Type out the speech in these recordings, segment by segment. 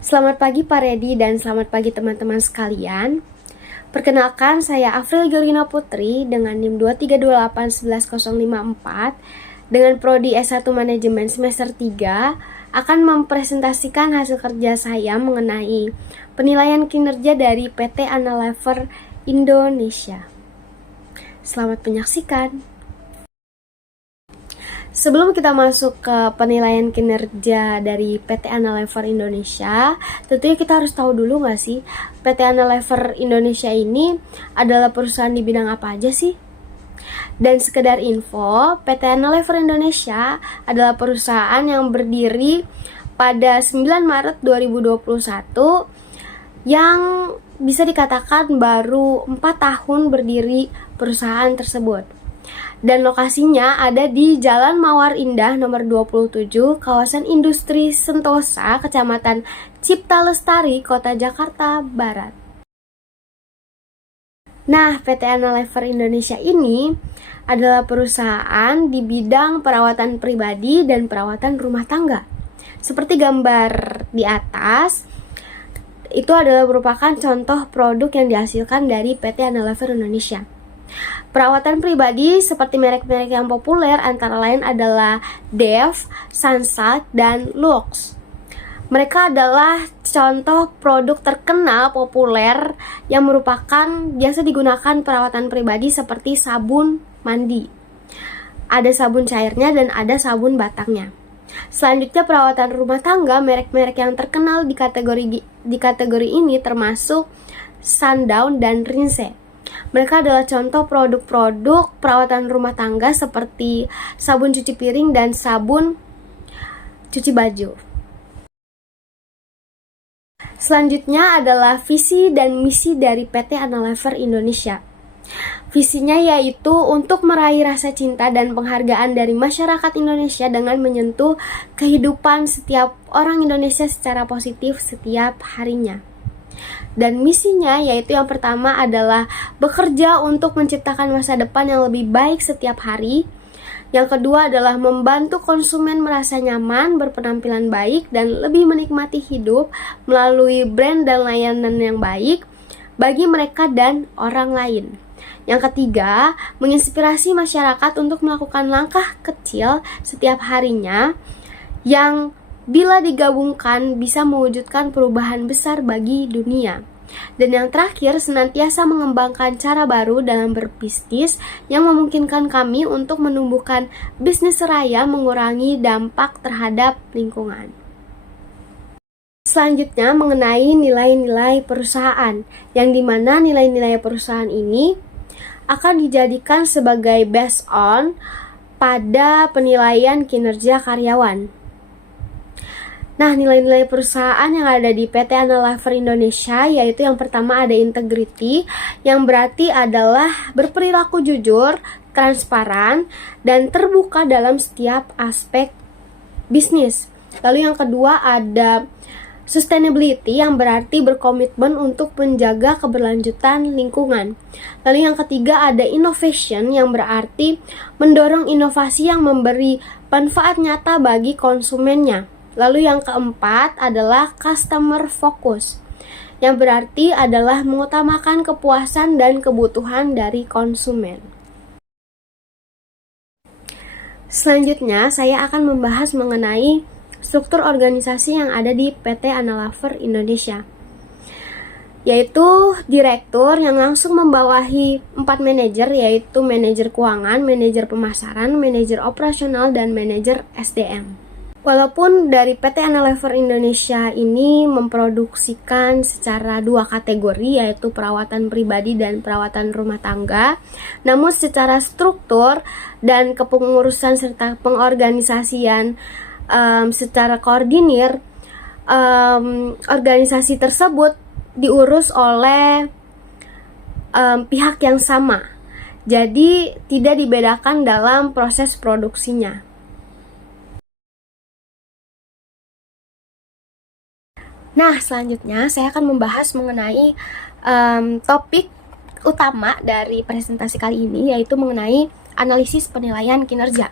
Selamat pagi Pak Redi dan selamat pagi teman-teman sekalian. Perkenalkan, saya Afril Georgina Putri dengan NIM 232811054 dengan Prodi S1 Manajemen semester 3 akan mempresentasikan hasil kerja saya mengenai penilaian kinerja dari PT Analever Indonesia. Selamat menyaksikan. Sebelum kita masuk ke penilaian kinerja dari PT Analever Indonesia, tentunya kita harus tahu dulu nggak sih, PT Analever Indonesia ini adalah perusahaan di bidang apa aja sih? Dan sekedar info, PT Analever Indonesia adalah perusahaan yang berdiri pada 9 Maret 2021 yang bisa dikatakan baru 4 tahun berdiri perusahaan tersebut. Dan lokasinya ada di Jalan Mawar Indah nomor 27, kawasan Industri Sentosa, Kecamatan Cipta Lestari, Kota Jakarta Barat. Nah, PT Analever Indonesia ini adalah perusahaan di bidang perawatan pribadi dan perawatan rumah tangga. Seperti gambar di atas, itu adalah merupakan contoh produk yang dihasilkan dari PT Analever Indonesia. Perawatan pribadi seperti merek-merek yang populer antara lain adalah Dove, Sunsilk, dan Lux. Mereka adalah contoh produk terkenal populer yang merupakan biasa digunakan perawatan pribadi seperti sabun mandi. Ada sabun cairnya dan ada sabun batangnya. Selanjutnya perawatan rumah tangga, merek-merek yang terkenal di kategori ini termasuk Sundown dan Rinse. Mereka adalah contoh produk-produk perawatan rumah tangga seperti sabun cuci piring dan sabun cuci baju. Selanjutnya adalah visi dan misi dari PT Analever Indonesia. Visinya yaitu untuk meraih rasa cinta dan penghargaan dari masyarakat Indonesia dengan menyentuh kehidupan setiap orang Indonesia secara positif setiap harinya. Dan misinya yaitu yang pertama adalah bekerja untuk menciptakan masa depan yang lebih baik setiap hari. Yang kedua adalah membantu konsumen merasa nyaman, berpenampilan baik, dan lebih menikmati hidup melalui brand dan layanan yang baik bagi mereka dan orang lain. Yang ketiga, menginspirasi masyarakat untuk melakukan langkah kecil setiap harinya yang bila digabungkan bisa mewujudkan perubahan besar bagi dunia. Dan yang terakhir, senantiasa mengembangkan cara baru dalam berbisnis yang memungkinkan kami untuk menumbuhkan bisnis seraya mengurangi dampak terhadap lingkungan. Selanjutnya mengenai nilai-nilai perusahaan, yang dimana nilai-nilai perusahaan ini akan dijadikan sebagai based on pada penilaian kinerja karyawan. Nah, nilai-nilai perusahaan yang ada di PT Analever Indonesia yaitu yang pertama ada integrity, yang berarti adalah berperilaku jujur, transparan, dan terbuka dalam setiap aspek bisnis. Lalu yang kedua ada sustainability, yang berarti berkomitmen untuk menjaga keberlanjutan lingkungan. Lalu yang ketiga ada innovation, yang berarti mendorong inovasi yang memberi manfaat nyata bagi konsumennya. Lalu yang keempat adalah customer focus, yang berarti adalah mengutamakan kepuasan dan kebutuhan dari konsumen. Selanjutnya, saya akan membahas mengenai struktur organisasi yang ada di PT Analever Indonesia, yaitu direktur yang langsung membawahi 4 manajer, yaitu manajer keuangan, manajer pemasaran, manajer operasional, dan manajer SDM. Walaupun dari PT Analever Indonesia ini memproduksikan secara 2 kategori, yaitu perawatan pribadi dan perawatan rumah tangga, namun secara struktur dan kepengurusan serta pengorganisasian secara koordinir, organisasi tersebut diurus oleh pihak yang sama. Jadi tidak dibedakan dalam proses produksinya. Nah, selanjutnya saya akan membahas mengenai topik utama dari presentasi kali ini, yaitu mengenai analisis penilaian kinerja.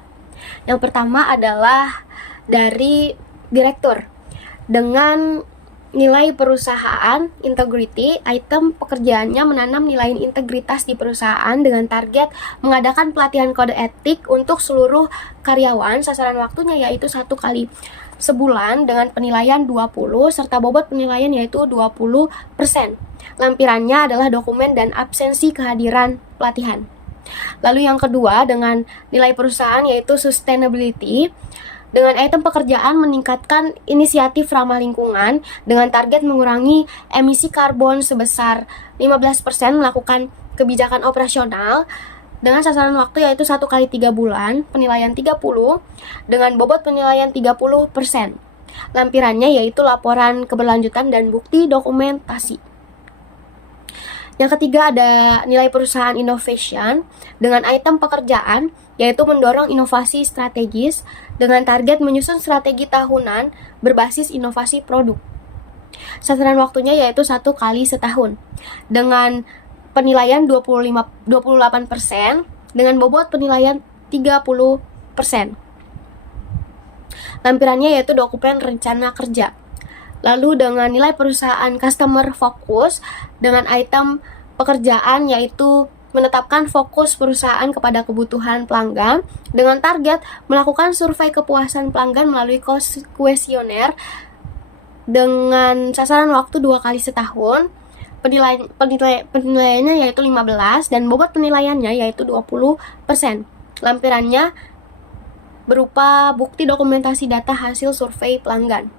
Yang pertama adalah dari direktur dengan nilai perusahaan, integrity, item pekerjaannya menanam nilai integritas di perusahaan dengan target mengadakan pelatihan kode etik untuk seluruh karyawan. Sasaran waktunya yaitu 1 kali sebulan dengan penilaian 20 serta bobot penilaian yaitu 20%. Lampirannya adalah dokumen dan absensi kehadiran pelatihan. Lalu yang kedua dengan nilai perusahaan yaitu sustainability. Dengan item pekerjaan meningkatkan inisiatif ramah lingkungan dengan target mengurangi emisi karbon sebesar 15%, melakukan kebijakan operasional dengan sasaran waktu yaitu 1 kali 3 bulan, penilaian 30 dengan bobot penilaian 30%. Lampirannya yaitu laporan keberlanjutan dan bukti dokumentasi. Yang ketiga ada nilai perusahaan innovation dengan item pekerjaan yaitu mendorong inovasi strategis dengan target menyusun strategi tahunan berbasis inovasi produk. Sasaran waktunya yaitu 1 kali setahun dengan penilaian 28% dengan bobot penilaian 30%. Lampirannya yaitu dokumen rencana kerja. Lalu dengan nilai perusahaan customer focus dengan item pekerjaan yaitu menetapkan fokus perusahaan kepada kebutuhan pelanggan dengan target melakukan survei kepuasan pelanggan melalui kuesioner dengan sasaran waktu 2 kali setahun. Penilaiannya yaitu 15 dan bobot penilaiannya yaitu 20%. Lampirannya berupa bukti dokumentasi data hasil survei pelanggan.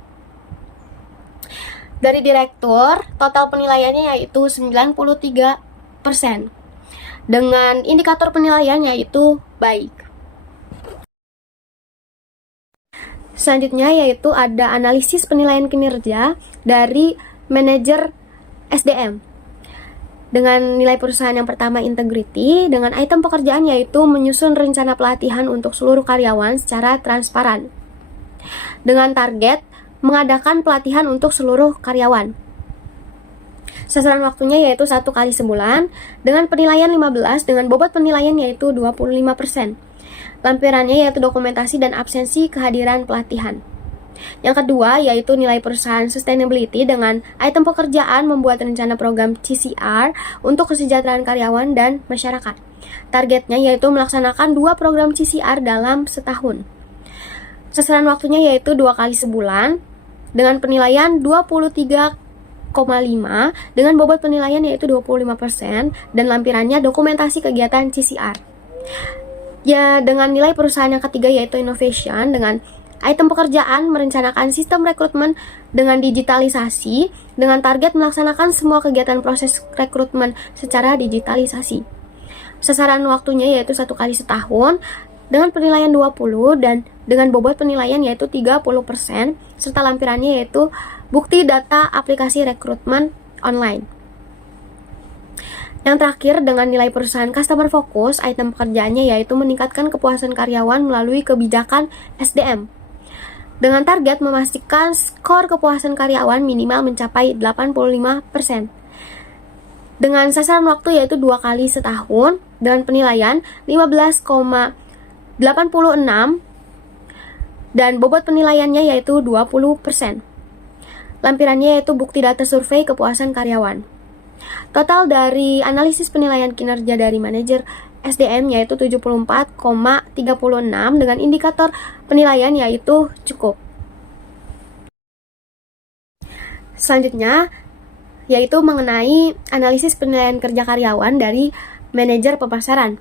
Dari direktur, total penilaiannya yaitu 93% dengan indikator penilaian yaitu baik. Selanjutnya yaitu ada analisis penilaian kinerja dari manajer SDM. Dengan nilai perusahaan yang pertama integrity, dengan item pekerjaan yaitu menyusun rencana pelatihan untuk seluruh karyawan secara transparan. Dengan target mengadakan pelatihan untuk seluruh karyawan. Sasaran waktunya yaitu 1 kali sebulan dengan penilaian 15 dengan bobot penilaian yaitu 25%. Lampirannya yaitu dokumentasi dan absensi kehadiran pelatihan. Yang kedua yaitu nilai perusahaan sustainability dengan item pekerjaan membuat rencana program CCR untuk kesejahteraan karyawan dan masyarakat. Targetnya yaitu melaksanakan 2 program CCR dalam setahun. Sasaran waktunya yaitu 2 kali sebulan dengan penilaian 23,5 dengan bobot penilaian yaitu 25% dan lampirannya dokumentasi kegiatan CCR. Ya, dengan nilai perusahaan yang ketiga yaitu innovation dengan item pekerjaan merencanakan sistem rekrutmen dengan digitalisasi dengan target melaksanakan semua kegiatan proses rekrutmen secara digitalisasi. Sasaran waktunya yaitu 1 kali setahun dengan penilaian 20 dan dengan bobot penilaian yaitu 30% serta lampirannya yaitu bukti data aplikasi rekrutmen online. Yang terakhir dengan nilai perusahaan customer focus, item pekerjaannya yaitu meningkatkan kepuasan karyawan melalui kebijakan SDM. Dengan target memastikan skor kepuasan karyawan minimal mencapai 85%. Dengan sasaran waktu yaitu 2 kali setahun dengan penilaian 15,86 dan bobot penilaiannya yaitu 20%. Lampirannya yaitu bukti data survei kepuasan karyawan. Total dari analisis penilaian kinerja dari manajer SDM yaitu 74,36 dengan indikator penilaian yaitu cukup. Selanjutnya yaitu mengenai analisis penilaian kerja karyawan dari manajer pemasaran.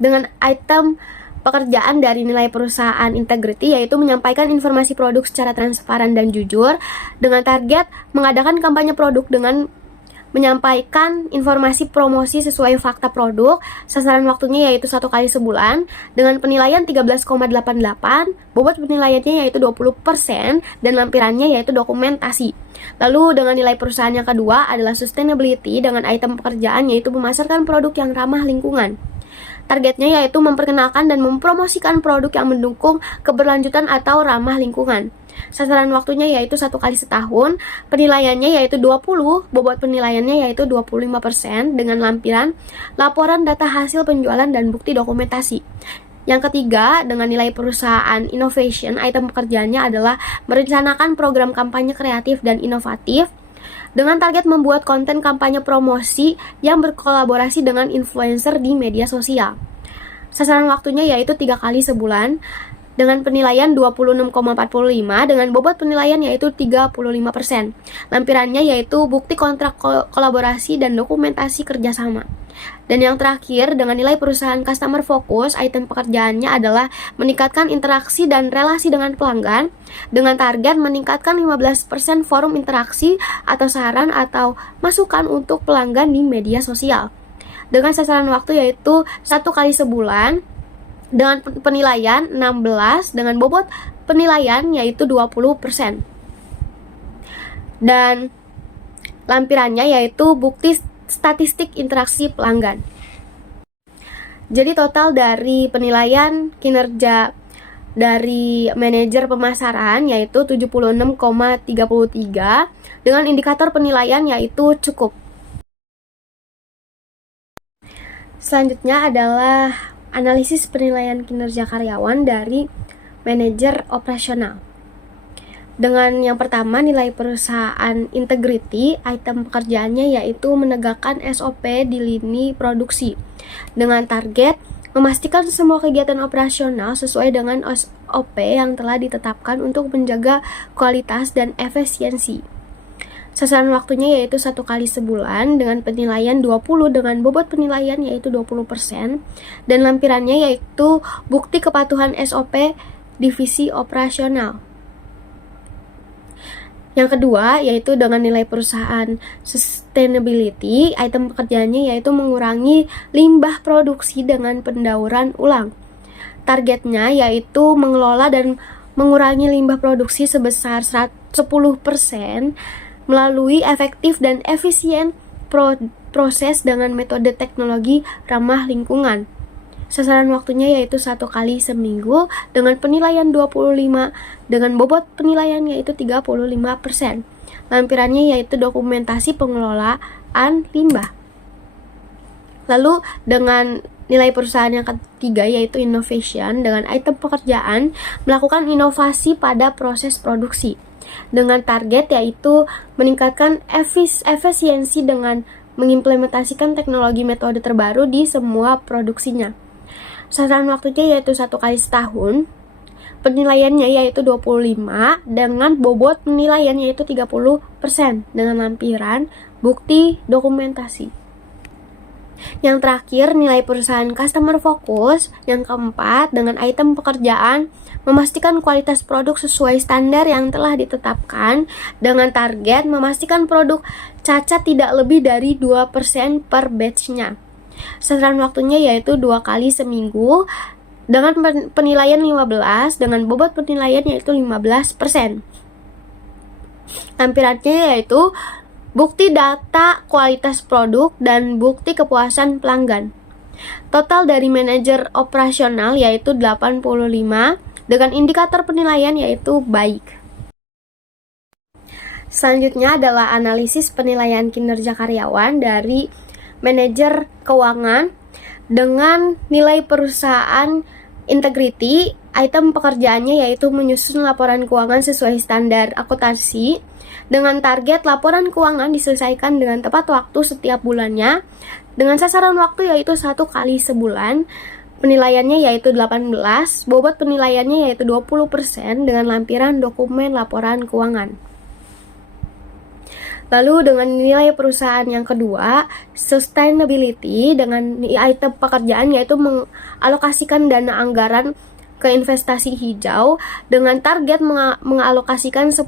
Dengan item pekerjaan dari nilai perusahaan integrity yaitu menyampaikan informasi produk secara transparan dan jujur dengan target mengadakan kampanye produk dengan menyampaikan informasi promosi sesuai fakta produk. Sasaran waktunya yaitu 1 kali sebulan dengan penilaian 13,88, bobot penilaiannya yaitu 20% dan lampirannya yaitu dokumentasi. Lalu dengan nilai perusahaan yang kedua adalah sustainability dengan item pekerjaan yaitu memasarkan produk yang ramah lingkungan. Targetnya yaitu memperkenalkan dan mempromosikan produk yang mendukung keberlanjutan atau ramah lingkungan. Sasaran waktunya yaitu 1 kali setahun, penilaiannya yaitu 20, bobot penilaiannya yaitu 25% dengan lampiran laporan data hasil penjualan dan bukti dokumentasi. Yang ketiga, dengan nilai perusahaan innovation, item pekerjaannya adalah merencanakan program kampanye kreatif dan inovatif dengan target membuat konten kampanye promosi yang berkolaborasi dengan influencer di media sosial. Sasaran waktunya yaitu 3 kali sebulan dengan penilaian 26,45 dengan bobot penilaian yaitu 35%. Lampirannya yaitu bukti kontrak kolaborasi dan dokumentasi kerjasama. Dan yang terakhir, dengan nilai perusahaan customer focus, item pekerjaannya adalah meningkatkan interaksi dan relasi dengan pelanggan dengan target meningkatkan 15% forum interaksi atau saran atau masukan untuk pelanggan di media sosial. Dengan sasaran waktu yaitu 1 kali sebulan dengan penilaian 16 dengan bobot penilaian yaitu 20%. Dan lampirannya yaitu bukti statistik interaksi pelanggan. Jadi total dari penilaian kinerja dari manajer pemasaran yaitu 76,33 dengan indikator penilaian yaitu cukup. Selanjutnya adalah analisis penilaian kinerja karyawan dari manajer operasional. Dengan yang pertama, nilai perusahaan integrity, item pekerjaannya yaitu menegakkan SOP di lini produksi dengan target memastikan semua kegiatan operasional sesuai dengan SOP yang telah ditetapkan untuk menjaga kualitas dan efisiensi. Sasaran waktunya yaitu 1 kali sebulan dengan penilaian 20 dengan bobot penilaian yaitu 20% dan lampirannya yaitu bukti kepatuhan SOP divisi operasional. Yang kedua yaitu dengan nilai perusahaan sustainability, item pekerjaannya yaitu mengurangi limbah produksi dengan pendauran ulang. Targetnya yaitu mengelola dan mengurangi limbah produksi sebesar 10% melalui efektif dan efisien proses dengan metode teknologi ramah lingkungan. Sasaran waktunya yaitu 1 kali seminggu dengan penilaian 25 dengan bobot penilaian yaitu 35%. Lampirannya yaitu dokumentasi pengelolaan limbah. Lalu dengan nilai perusahaan yang ketiga yaitu innovation dengan item pekerjaan melakukan inovasi pada proses produksi dengan target yaitu meningkatkan efisiensi dengan mengimplementasikan teknologi metode terbaru di semua produksinya. Sasaran waktunya yaitu 1 kali setahun. Penilaiannya yaitu 25 dengan bobot penilaian yaitu 30% dengan lampiran bukti dokumentasi. Yang terakhir, nilai perusahaan customer focus. Yang keempat, dengan item pekerjaan memastikan kualitas produk sesuai standar yang telah ditetapkan dengan target memastikan produk cacat tidak lebih dari 2% per batch-nya. Sasaran waktunya yaitu 2 kali seminggu dengan penilaian 15 dengan bobot penilaian yaitu 15%. Lampirannya yaitu bukti data kualitas produk dan bukti kepuasan pelanggan. Total dari manajer operasional yaitu 85 dengan indikator penilaian yaitu baik. Selanjutnya adalah analisis penilaian kinerja karyawan dari manajer keuangan dengan nilai perusahaan integrity. Item pekerjaannya yaitu menyusun laporan keuangan sesuai standar akuntansi dengan target laporan keuangan diselesaikan dengan tepat waktu setiap bulannya dengan sasaran waktu yaitu 1 kali sebulan. Penilaiannya yaitu 18, bobot penilaiannya yaitu 20% dengan lampiran dokumen laporan keuangan. Lalu dengan nilai perusahaan yang kedua, sustainability dengan item pekerjaan yaitu mengalokasikan dana anggaran ke investasi hijau dengan target mengalokasikan 10%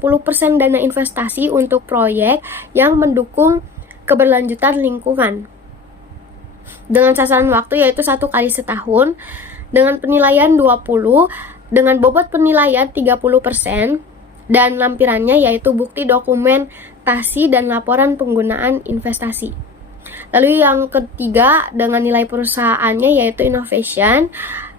dana investasi untuk proyek yang mendukung keberlanjutan lingkungan. Dengan sasaran waktu yaitu 1 kali setahun dengan penilaian 20 dengan bobot penilaian 30% dan lampirannya yaitu bukti dokumentasi dan laporan penggunaan investasi. Lalu yang ketiga dengan nilai perusahaannya yaitu innovation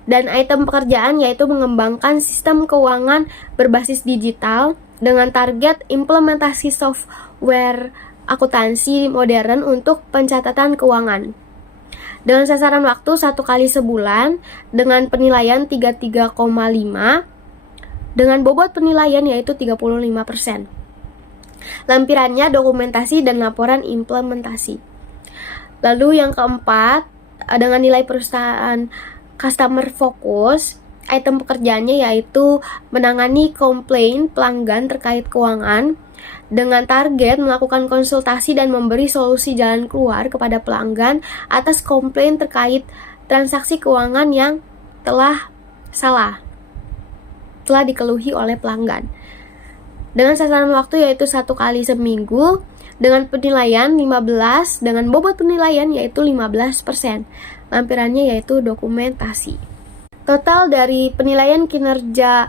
dan item pekerjaan yaitu mengembangkan sistem keuangan berbasis digital dengan target implementasi software akuntansi modern untuk pencatatan keuangan. Dengan sasaran waktu 1 kali sebulan dengan penilaian 33,5 dengan bobot penilaian yaitu 35%. Lampirannya dokumentasi dan laporan implementasi. Lalu yang keempat, dengan nilai perusahaan customer focus, item pekerjaannya yaitu menangani komplain pelanggan terkait keuangan dengan target melakukan konsultasi dan memberi solusi jalan keluar kepada pelanggan atas komplain terkait transaksi keuangan yang telah dikeluhi oleh pelanggan. Dengan sasaran waktu yaitu 1 kali seminggu dengan penilaian 15 dengan bobot penilaian yaitu 15%. Lampirannya yaitu dokumentasi. Total dari penilaian kinerja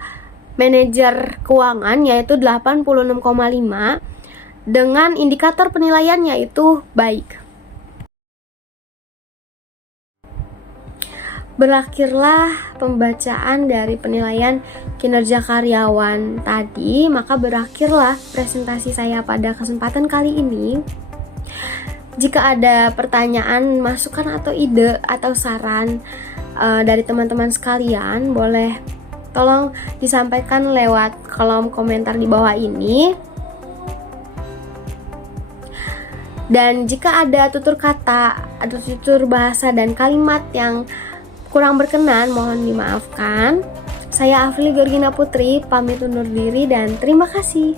manajer keuangan yaitu 86,5 dengan indikator penilaian yaitu baik. Berakhirlah pembacaan dari penilaian kinerja karyawan tadi, maka berakhirlah presentasi saya pada kesempatan kali ini. Jika ada pertanyaan, masukan atau ide atau saran dari teman-teman sekalian, boleh tolong disampaikan lewat kolom komentar di bawah ini. Dan jika ada tutur kata atau tutur bahasa dan kalimat yang kurang berkenan, mohon dimaafkan. Saya Afrili Georgina Putri, pamit undur diri dan terima kasih.